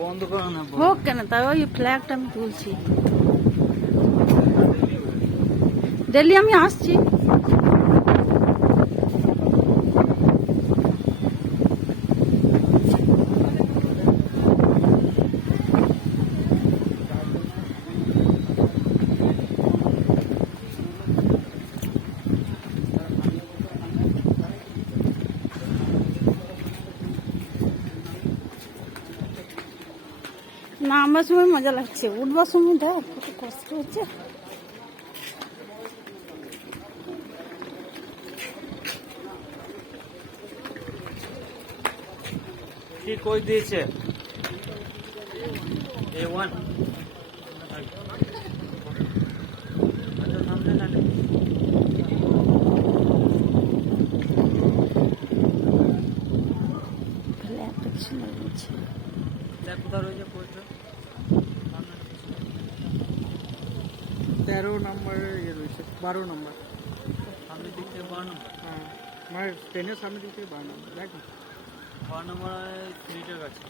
বন্ধ করো না। হোক কেন, তাই ওই ফ্ল্যাগটা আমি তুলছি। ডেলি আমি আসছি। নামার সময় মজা লাগছে, উঠবার সময় দেখ কত কষ্ট হচ্ছে। কি কই দিয়েছে? A1 সামনে না ফ্ল্যাগটা কি সুন্দর লাগছে। কোথায় রয়েছে? 13 নম্বরে ইয়ে রয়েছে, 12 নম্বর সামনের দিক থেকে 12 নম্বর। হ্যাঁ, মানে ট্রেনের সামনের দিক থেকে 12 নম্বর। দেখ 12 নম্বর সিটের কাছে।